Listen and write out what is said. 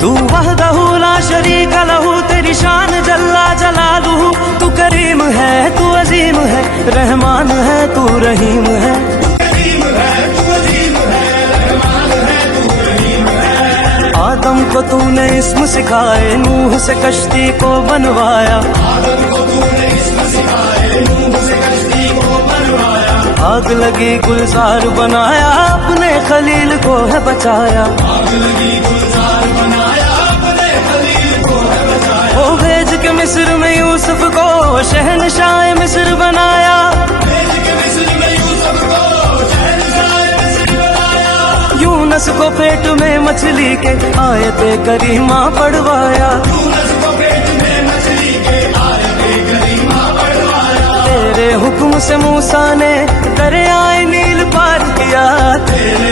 तू वहदहू ला शरीक लहू, तेरी शान जल्ला जलालुहू। तू करीम है, तू अजीम है, रहमान है, तू रहीम है। आदम को तूने इस्म सिखाए, नूह से कश्ती को बनवाया। आग लगी गुलजार बनाया, अपने खलील को है बचाया। ओ भेज के मिस्र में यूसुफ को, शहनशाह मिस्र बनाया। यूनस को पेट में मछली के आयते करीमा पढ़वाया। तेरे हुक्म से मूसा ने दरियाए नील पार किया। तेरे